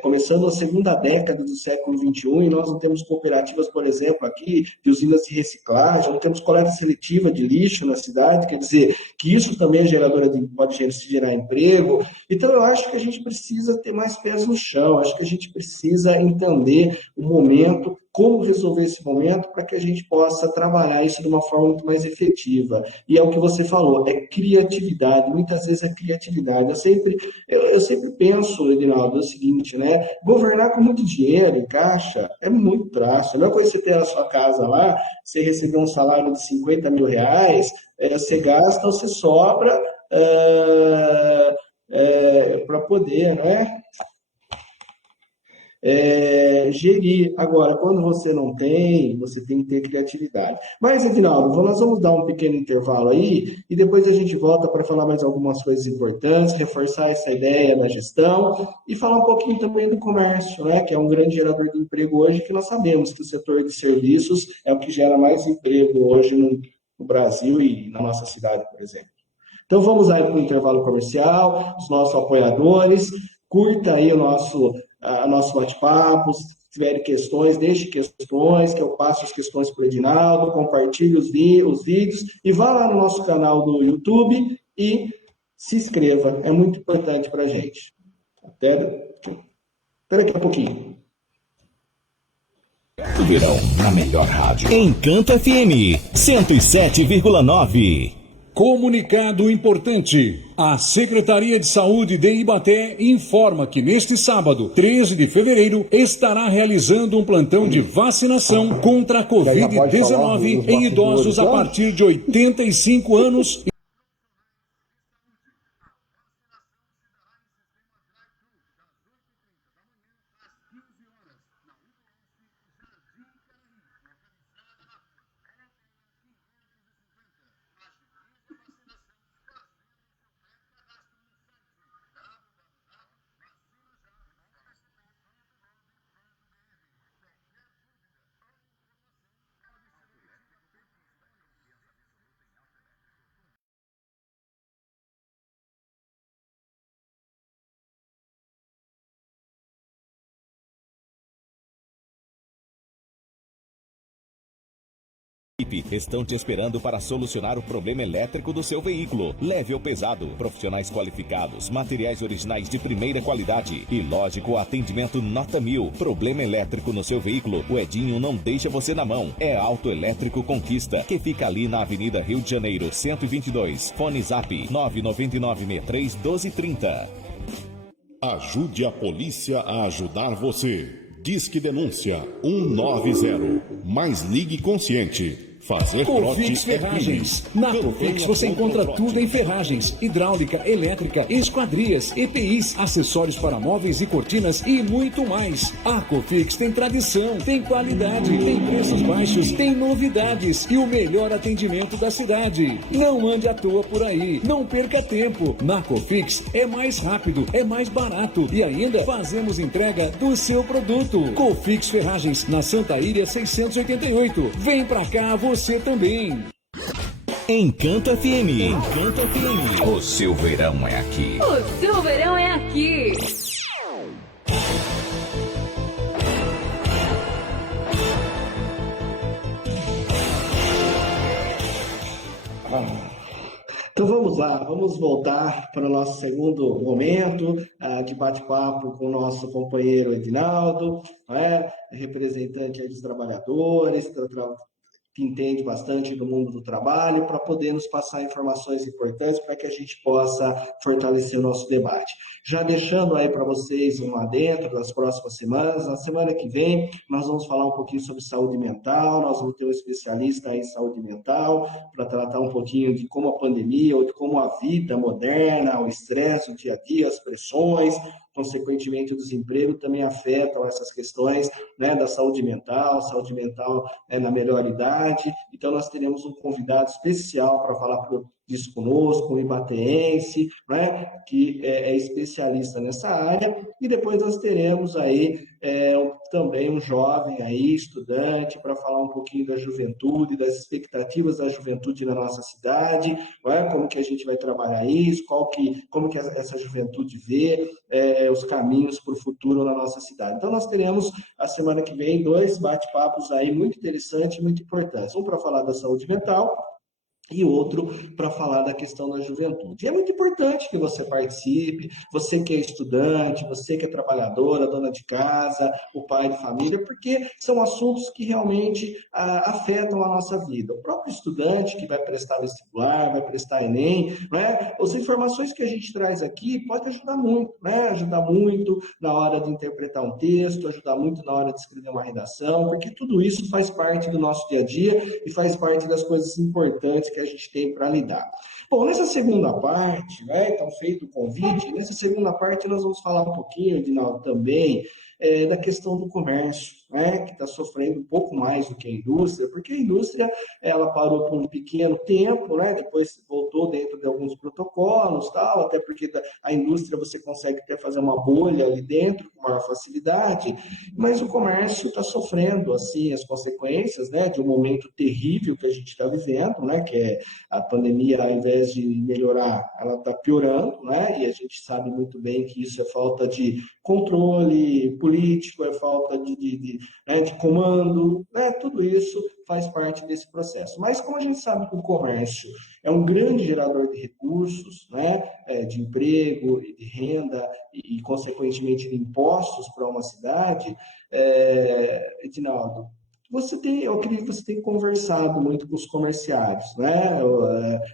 começando a segunda década do século XXI e nós não temos cooperativas, por exemplo, aqui, de usinas de reciclagem, não temos coleta seletiva de lixo na cidade, quer dizer, que isso também é pode gerar emprego. Então, eu acho que a gente precisa ter mais pés no chão, acho que a gente precisa entender o momento, como resolver esse momento para que a gente possa trabalhar isso de uma forma muito mais efetiva. E é o que você falou, é criatividade, muitas vezes é criatividade. Eu sempre penso, Edinaldo, é o seguinte, né? Governar com muito dinheiro em caixa é muito traço. A mesma coisa que você ter a sua casa lá, você receber um salário de 50 mil reais, você gasta, você sobra para poder, né? Gerir. Agora, quando você não tem, você tem que ter criatividade. Mas, Edinaldo, nós vamos dar um pequeno intervalo aí e depois a gente volta para falar mais algumas coisas importantes, reforçar essa ideia da gestão e falar um pouquinho também do comércio, né, que é um grande gerador de emprego hoje, que nós sabemos que o setor de serviços é o que gera mais emprego hoje no Brasil e na nossa cidade, por exemplo. Então, vamos aí para o intervalo comercial, os nossos apoiadores, curta aí o nosso bate-papo, se tiverem questões, deixe questões, que eu passo as questões para o Edinaldo, compartilhe os vídeos e vá lá no nosso canal do YouTube e se inscreva, é muito importante para a gente. Até daqui a pouquinho. Verão na melhor rádio. Encanto FM 107,9. Comunicado importante. A Secretaria de Saúde de Ibaté informa que neste sábado, 13 de fevereiro, estará realizando um plantão de vacinação contra a Covid-19 em idosos a partir de 85 anos. Estão te esperando para solucionar o problema elétrico do seu veículo. Leve ou pesado, profissionais qualificados, materiais originais de primeira qualidade e, lógico, atendimento nota 1000. Problema elétrico no seu veículo, o Edinho não deixa você na mão. É Autoelétrico Conquista, que fica ali na Avenida Rio de Janeiro, 122. Fone Zap 999631230. Ajude a polícia a ajudar você. Disque Denúncia 190. Mais ligue consciente. Fazer Cofix trote é Ferragens. crime. Na Cofix você encontra tudo em ferragens, hidráulica, elétrica, esquadrias, EPIs, acessórios para móveis e cortinas e muito mais. A Cofix tem tradição, tem qualidade, tem preços baixos, tem novidades e o melhor atendimento da cidade. Não ande à toa por aí, não perca tempo. Na Cofix é mais rápido, é mais barato e ainda fazemos entrega do seu produto. Cofix Ferragens, na Santa Ilha 688. Vem pra cá você também. Encanto FM. Encanto FM. O seu verão é aqui. O seu verão é aqui. Então vamos lá, vamos voltar para o nosso segundo momento de bate-papo com o nosso companheiro Edinaldo, representante aí dos trabalhadores, que entende bastante do mundo do trabalho, para poder nos passar informações importantes para que a gente possa fortalecer o nosso debate. Já deixando aí para vocês um adentro das próximas semanas, na semana que vem nós vamos falar um pouquinho sobre saúde mental, nós vamos ter um especialista em saúde mental para tratar um pouquinho de como a pandemia ou de como a vida moderna, o estresse, o dia a dia, as pressões, consequentemente o desemprego também afetam essas questões, né, da saúde mental na melhor idade. Então nós teremos um convidado especial para falar disso conosco, um ibateense, né, que é especialista nessa área, e depois nós teremos aí também um jovem aí, estudante, para falar um pouquinho da juventude, das expectativas da juventude na nossa cidade, como que a gente vai trabalhar isso, como que essa juventude vê os caminhos para o futuro na nossa cidade. Então nós teremos a semana que vem 2 bate-papos aí muito interessantes e muito importantes. Um para falar da saúde mental e outro para falar da questão da juventude. E é muito importante que você participe, você que é estudante, você que é trabalhadora, dona de casa, o pai de família, porque são assuntos que realmente afetam a nossa vida. O próprio estudante que vai prestar vestibular, vai prestar Enem, né? As informações que a gente traz aqui pode ajudar muito, né? Ajudar muito na hora de interpretar um texto, ajudar muito na hora de escrever uma redação, porque tudo isso faz parte do nosso dia a dia e faz parte das coisas importantes que a gente tem para lidar. Bom, nessa segunda parte, então feito o convite, nessa segunda parte nós vamos falar um pouquinho, Edinaldo, também da questão do comércio, que está sofrendo um pouco mais do que a indústria, porque a indústria ela parou por um pequeno tempo, depois voltou dentro de alguns protocolos, tal, até porque a indústria você consegue até fazer uma bolha ali dentro com maior facilidade, mas o comércio está sofrendo assim as consequências, de um momento terrível que a gente está vivendo, que é a pandemia, ao invés de melhorar, ela está piorando, e a gente sabe muito bem que isso é falta de controle político, é falta de comando, tudo isso faz parte desse processo. Mas como a gente sabe que o comércio é um grande gerador de recursos, de emprego e de renda e consequentemente de impostos para uma cidade, Edinaldo, eu acredito que você tem conversado muito com os comerciários,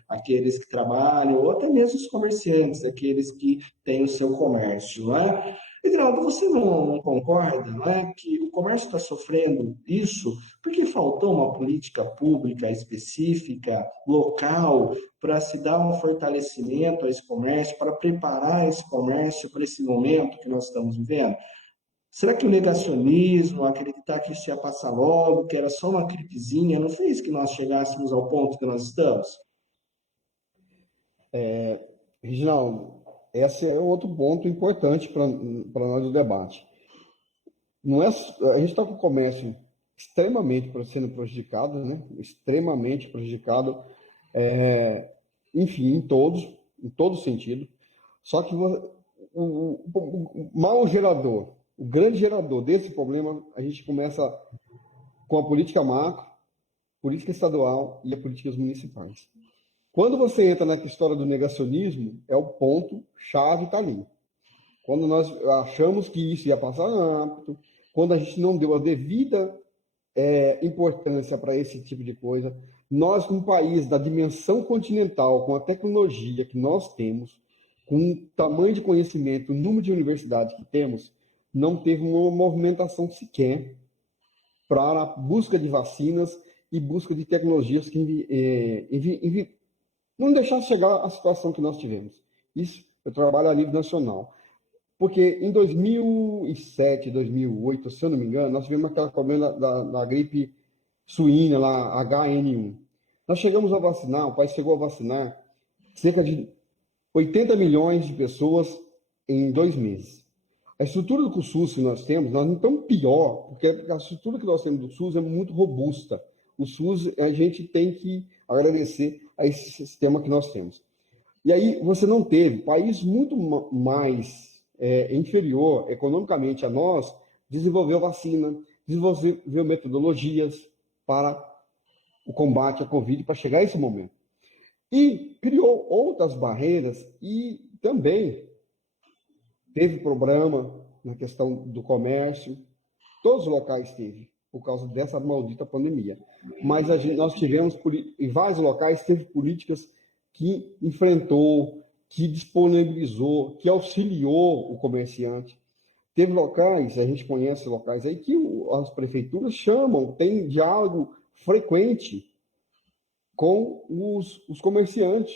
aqueles que trabalham, ou até mesmo os comerciantes, aqueles que têm o seu comércio, Edinaldo, você não concorda, que o comércio está sofrendo isso porque faltou uma política pública específica, local, para se dar um fortalecimento a esse comércio, para preparar esse comércio para esse momento que nós estamos vivendo? Será que o negacionismo, acreditar que isso ia passar logo, que era só uma gripezinha, não fez que nós chegássemos ao ponto que nós estamos? Reginaldo, esse é outro ponto importante para nós do debate. Não é, a gente está com o comércio extremamente sendo prejudicado, extremamente prejudicado, enfim, em todo sentido. Só que o mau gerador, o grande gerador desse problema, a gente começa com a política macro, política estadual e as políticas municipais. Quando você entra na história do negacionismo, é o ponto-chave está ali. Quando nós achamos que isso ia passar rápido, quando a gente não deu a devida importância para esse tipo de coisa, nós, num país da dimensão continental, com a tecnologia que nós temos, com o tamanho de conhecimento, o número de universidades que temos, não teve uma movimentação sequer para a busca de vacinas e busca de tecnologias que não deixar chegar à situação que nós tivemos. Isso eu trabalho a nível nacional. Porque em 2007, 2008, se eu não me engano, nós tivemos aquela problema da gripe suína, lá, HN1. Nós chegamos a vacinar, o país chegou a vacinar cerca de 80 milhões de pessoas em 2 meses. A estrutura do SUS que nós temos, nós não estamos pior, porque a estrutura que nós temos do SUS é muito robusta. O SUS, a gente tem que agradecer a esse sistema que nós temos. E aí, você não teve, país muito mais inferior economicamente a nós, desenvolveu vacina, desenvolveu metodologias para o combate à Covid, para chegar a esse momento. E criou outras barreiras e também teve problema na questão do comércio. Todos os locais teve, por causa dessa maldita pandemia. Mas nós tivemos, em vários locais, teve políticas que enfrentou, que disponibilizou, que auxiliou o comerciante. Teve locais, a gente conhece locais aí, que as prefeituras chamam, tem diálogo frequente com os comerciantes,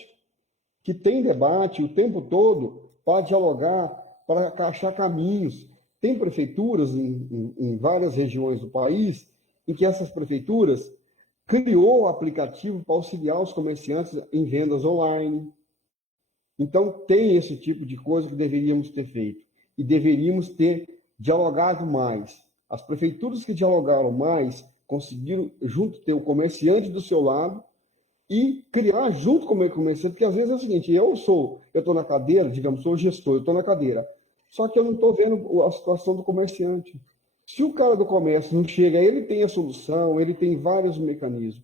que tem debate o tempo todo para dialogar, para achar caminhos. Tem prefeituras em várias regiões do país em que essas prefeituras criou o aplicativo para auxiliar os comerciantes em vendas online. Então, tem esse tipo de coisa que deveríamos ter feito. E deveríamos ter dialogado mais. As prefeituras que dialogaram mais conseguiram, junto, ter o comerciante do seu lado e criar junto com o meu comerciante, porque às vezes é o seguinte, eu estou na cadeira, digamos, sou o gestor, eu estou na cadeira, só que eu não estou vendo a situação do comerciante. Se o cara do comércio não chega, ele tem a solução, ele tem vários mecanismos.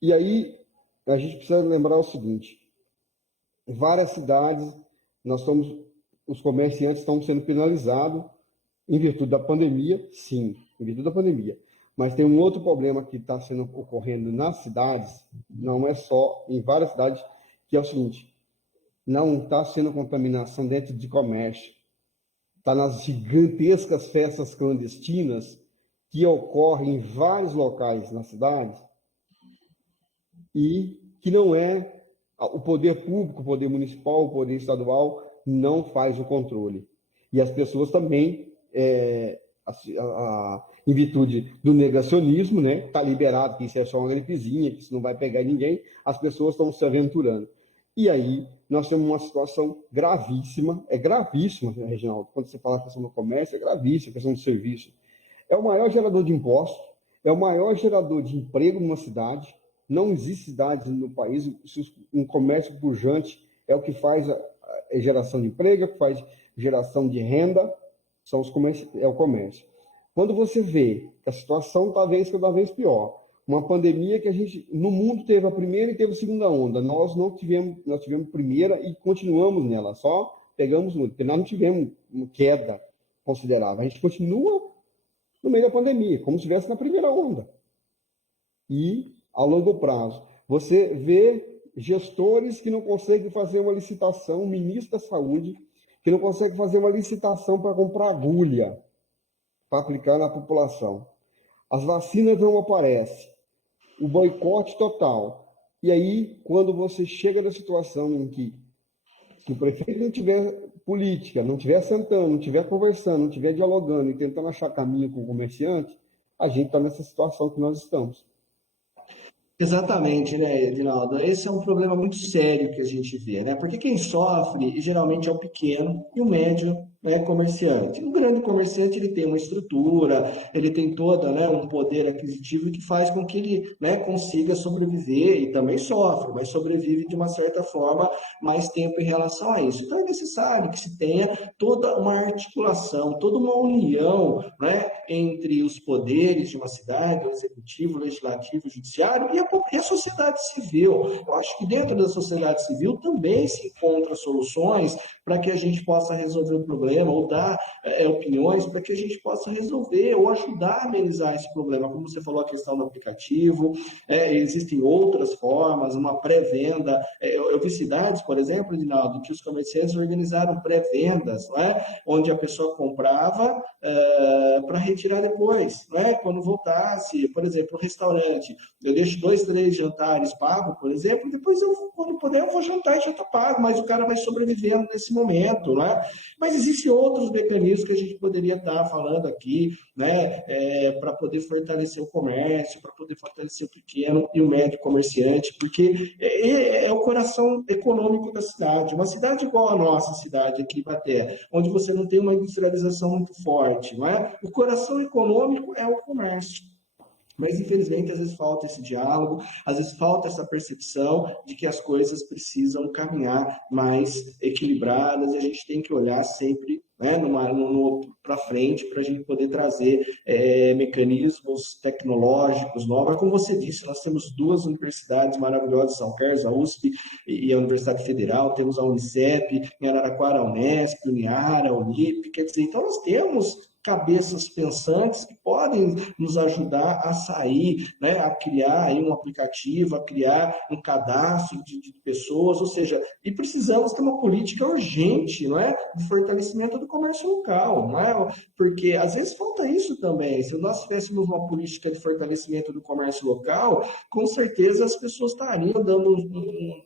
E aí, a gente precisa lembrar o seguinte, em várias cidades, os comerciantes estão sendo penalizados em virtude da pandemia, sim, em virtude da pandemia. Mas tem um outro problema que está ocorrendo nas cidades, não é só em várias cidades, que é o seguinte, não está sendo contaminação dentro de comércio, está nas gigantescas festas clandestinas que ocorrem em vários locais na cidade e que não é o poder público, o poder municipal, o poder estadual não faz o controle. E as pessoas também, em virtude do negacionismo, né, está liberado que isso é só uma gripezinha, que isso não vai pegar ninguém, as pessoas estão se aventurando. E aí, nós temos uma situação gravíssima, Reginaldo, quando você fala a questão do comércio, é gravíssima, a questão do serviço. É o maior gerador de impostos, é o maior gerador de emprego numa cidade, não existe cidade no país, um comércio pujante é o que faz a geração de emprego, é o que faz geração de renda, é o comércio. Quando você vê que a situação está cada vez pior, uma pandemia que a gente, no mundo, teve a primeira e teve a segunda onda. Nós tivemos primeira e continuamos nela, só pegamos muito, porque nós não tivemos uma queda considerável. A gente continua no meio da pandemia, como se estivesse na primeira onda. E, a longo prazo, você vê gestores que não conseguem fazer uma licitação, o ministro da Saúde, que não consegue fazer uma licitação para comprar agulha, para aplicar na população. As vacinas não aparecem. O boicote total. E aí, quando você chega na situação em que o prefeito não tiver política, não tiver sentando, não tiver conversando, não tiver dialogando e tentando achar caminho com o comerciante, a gente está nessa situação que nós estamos. Exatamente, né, Edinaldo? Esse é um problema muito sério que a gente vê, né? Porque quem sofre geralmente é o pequeno e o médio, né, comerciante. O grande comerciante ele tem uma estrutura, ele tem toda, né, um poder aquisitivo que faz com que ele, né, consiga sobreviver e também sofre, mas sobrevive de uma certa forma mais tempo em relação a isso. Então é necessário que se tenha toda uma articulação, toda uma união, né, entre os poderes de uma cidade, o executivo, o legislativo, o judiciário e a sociedade civil. Eu acho que dentro da sociedade civil também se encontram soluções para que a gente possa resolver o problema problema ou dar opiniões para que a gente possa resolver ou ajudar a amenizar esse problema. Como você falou, a questão do aplicativo, existem outras formas, uma pré-venda. Eu vi cidades, por exemplo, Edinaldo, que os comerciantes organizaram pré-vendas, não é? Onde a pessoa comprava para retirar depois, não é? Quando voltasse, por exemplo, um restaurante, eu deixo 2, 3 jantares pagos, por exemplo, depois quando puder, eu vou jantar e já está pago, mas o cara vai sobrevivendo nesse momento, não é? Mas existem outros mecanismos que a gente poderia estar falando aqui, né, para poder fortalecer o comércio, para poder fortalecer o pequeno e o médio comerciante, porque é o coração econômico da cidade. Uma cidade igual a nossa cidade aqui, Ibaté, onde você não tem uma industrialização muito forte, não é? O coração econômico é o comércio. Mas, infelizmente, às vezes falta esse diálogo, às vezes falta essa percepção de que as coisas precisam caminhar mais equilibradas e a gente tem que olhar sempre, né, para frente para a gente poder trazer mecanismos tecnológicos novos. Como você disse, nós temos 2 universidades maravilhosas, São Carlos, a USP e a Universidade Federal, temos a Unicep, em Araraquara, a Unesp, a Uniara, a Unip, quer dizer, então nós temos cabeças pensantes que podem nos ajudar a sair, né, a criar aí um aplicativo, a criar um cadastro de pessoas, ou seja, e precisamos ter uma política urgente, não é, de fortalecimento do comércio local, não é? Porque às vezes falta isso também. Se nós tivéssemos uma política de fortalecimento do comércio local, com certeza as pessoas estariam dando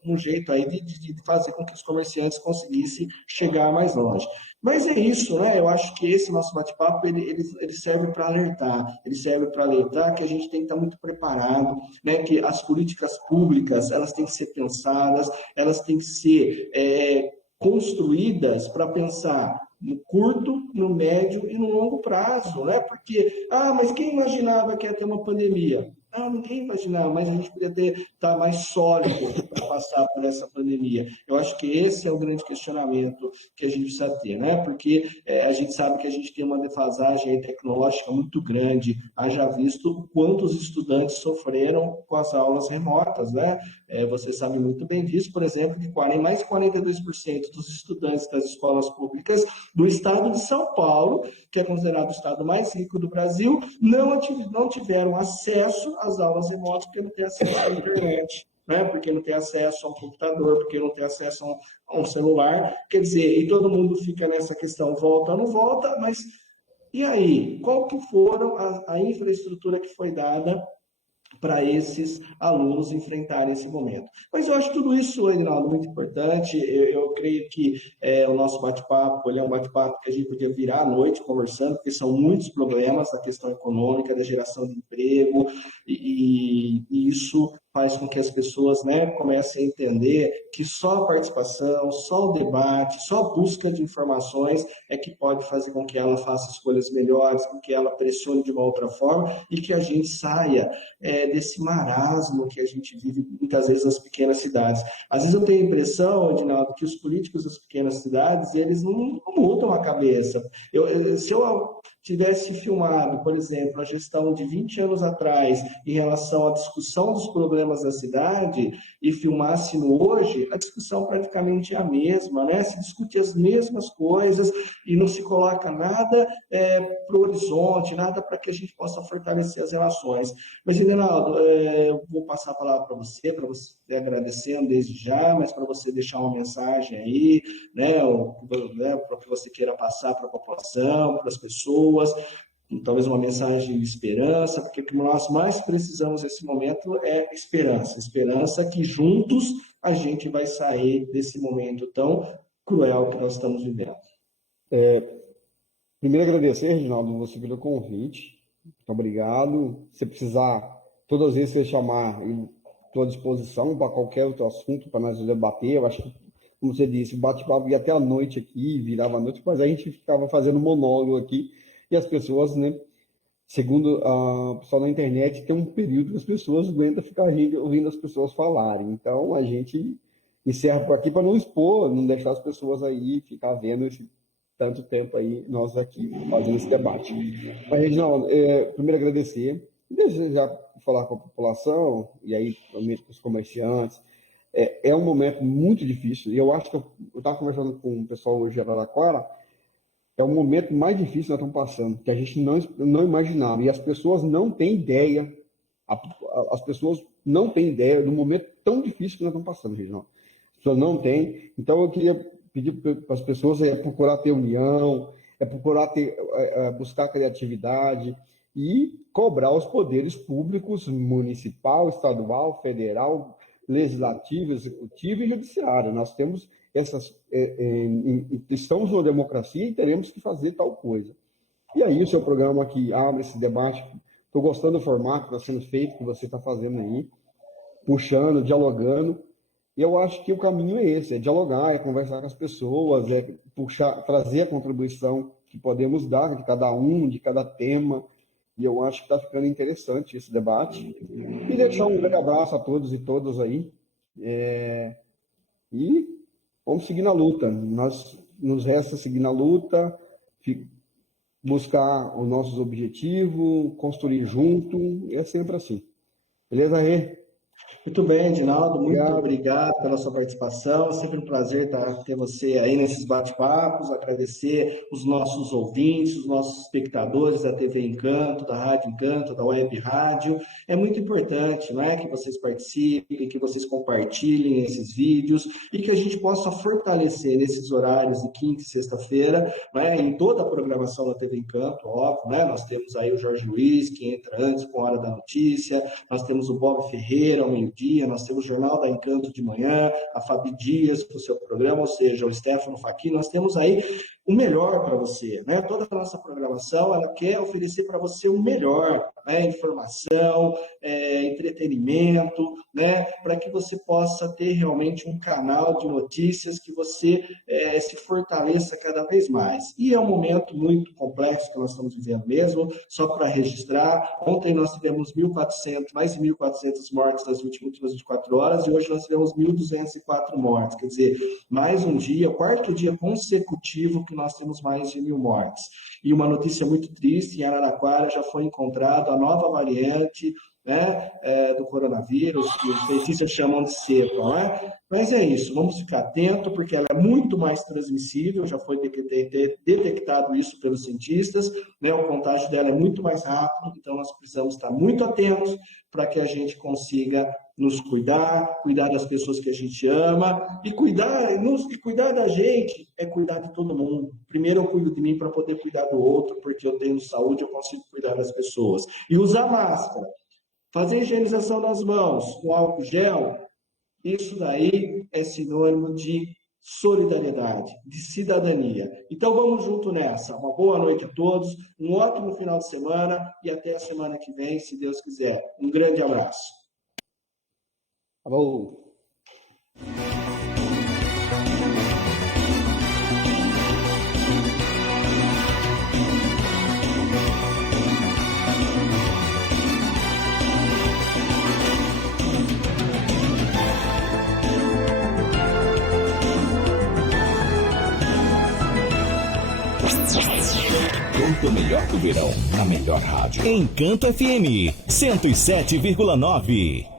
um jeito aí de fazer com que os comerciantes conseguissem chegar mais longe. Mas é isso, né? Eu acho que esse nosso bate-papo, ele serve para alertar que a gente tem que estar muito preparado, né? Que as políticas públicas, elas têm que ser pensadas, elas têm que ser construídas para pensar no curto, no médio e no longo prazo, né? Porque, mas quem imaginava que ia ter uma pandemia? Não, ninguém imaginava, mas a gente podia estar mais sólido para passar por essa pandemia. Eu acho que esse é o grande questionamento que a gente precisa ter, né? Porque a gente sabe que a gente tem uma defasagem tecnológica muito grande, haja visto o quanto os estudantes sofreram com as aulas remotas, né? Você sabe muito bem disso, por exemplo, que mais de 42% dos estudantes das escolas públicas do estado de São Paulo, que é considerado o estado mais rico do Brasil, não tiveram acesso às aulas remotas porque não tem acesso à internet, né? Porque não tem acesso a um computador, porque não tem acesso a um celular. Quer dizer, e todo mundo fica nessa questão, volta ou não volta, mas e aí? Qual que foram a infraestrutura que foi dada para esses alunos enfrentarem esse momento? Mas eu acho tudo isso, Edinaldo, muito importante. Eu creio que o nosso bate-papo é um bate-papo que a gente podia virar à noite conversando, porque são muitos problemas da questão econômica, da geração de emprego, e isso faz com que as pessoas, né, comecem a entender que só a participação, só o debate, só a busca de informações é que pode fazer com que ela faça escolhas melhores, com que ela pressione de uma outra forma e que a gente saia desse marasmo que a gente vive muitas vezes nas pequenas cidades. Às vezes eu tenho a impressão, Edinaldo, que os políticos das pequenas cidades, eles não mudam a cabeça. Se eu tivesse filmado, por exemplo, a gestão de 20 anos atrás em relação à discussão dos problemas da cidade e filmasse no hoje, a discussão praticamente é a mesma, né? Se discute as mesmas coisas e não se coloca nada para o horizonte, nada para que a gente possa fortalecer as relações. Mas, Edinaldo, eu vou passar a palavra para você agradecendo desde já, mas para você deixar uma mensagem aí, né, para o que você queira passar para a população, para as pessoas, talvez uma mensagem de esperança, porque o que nós mais precisamos nesse momento é esperança que juntos a gente vai sair desse momento tão cruel que nós estamos vivendo. Primeiro agradecer, Reginaldo, você pelo convite, muito obrigado. Se precisar, todas as vezes que você chamar, eu estou à disposição para qualquer outro assunto, para nós debater. Eu acho que, como você disse, o bate-papo ia até a noite aqui, virava a noite, mas a gente ficava fazendo monólogo aqui, e as pessoas, né, segundo o pessoal na internet, tem um período que as pessoas aguentam ficar ouvindo as pessoas falarem. Então, a gente encerra por aqui para não expor, não deixar as pessoas aí ficar vendo esse tanto tempo aí, nós aqui fazendo esse debate. Mas, Reginaldo, primeiro agradecer, desejar falar com a população, e aí também com os comerciantes. É um momento muito difícil, e eu acho que eu estava conversando com o pessoal hoje de Araraquara, é o momento mais difícil que nós estamos passando, que a gente não imaginava. E as pessoas não têm ideia, as pessoas não têm ideia do momento tão difícil que nós estamos passando, Reginaldo. As pessoas não têm. Então, eu queria pedir para as pessoas procurar ter união, procurar buscar criatividade e cobrar os poderes públicos, municipal, estadual, federal, legislativo, executivo e judiciário. Nós temos estamos numa democracia e teremos que fazer tal coisa. E aí o seu programa que abre esse debate, estou gostando do formato que está sendo feito, que você está fazendo aí, puxando, dialogando. Eu acho que o caminho é esse, é dialogar, é conversar com as pessoas, é trazer a contribuição que podemos dar de cada um, de cada tema, e eu acho que está ficando interessante esse debate. E deixar um grande abraço a todos e todas aí, e vamos seguir na luta. Nos resta seguir na luta, buscar os nossos objetivos, construir junto, é sempre assim. Beleza, Rê? Muito bem, Edinaldo, muito obrigado pela sua participação. É sempre um prazer ter você aí nesses bate-papos, agradecer os nossos ouvintes, os nossos espectadores da TV Encanto, da Rádio Encanto, da Web Rádio. É muito importante, não é, que vocês participem, que vocês compartilhem esses vídeos e que a gente possa fortalecer nesses horários de quinta e sexta-feira, não é, em toda a programação da TV Encanto, óbvio, né? Nós temos aí o Jorge Luiz, que entra antes com a Hora da Notícia, nós temos o Bob Ferreira ao meio-dia, nós temos o Jornal da Encanto de manhã, a Fabi Dias com o seu programa, ou seja, o Stefano Facchini. Nós temos aí o melhor para você, né? Toda a nossa programação, ela quer oferecer para você o melhor, né? Informação, entretenimento, né? Para que você possa ter realmente um canal de notícias que você se fortaleça cada vez mais. E é um momento muito complexo que nós estamos vivendo mesmo, só para registrar, ontem nós tivemos mais de 1.400 mortes nas últimas 24 horas, e hoje nós tivemos 1.204 mortes, quer dizer, mais um dia, o quarto dia consecutivo que nós temos mais de 1.000 mortes. E uma notícia muito triste, em Araraquara já foi encontrada a nova variante, né, do coronavírus, que os cientistas chamam de cepa, né? Mas é isso, vamos ficar atento, porque ela é muito mais transmissível, já foi detectado isso pelos cientistas, né? O contágio dela é muito mais rápido, então nós precisamos estar muito atentos para que a gente consiga nos cuidar das pessoas que a gente ama, e cuidar da gente é cuidar de todo mundo. Primeiro eu cuido de mim para poder cuidar do outro, porque eu tenho saúde, eu consigo cuidar das pessoas. E usar máscara, fazer higienização das mãos com álcool gel, isso daí é sinônimo de solidariedade, de cidadania. Então vamos junto nessa. Uma boa noite a todos, um ótimo final de semana e até a semana que vem, se Deus quiser. Um grande abraço. Alô. Muito melhor do verão, na melhor rádio. Encanto FM 107,9.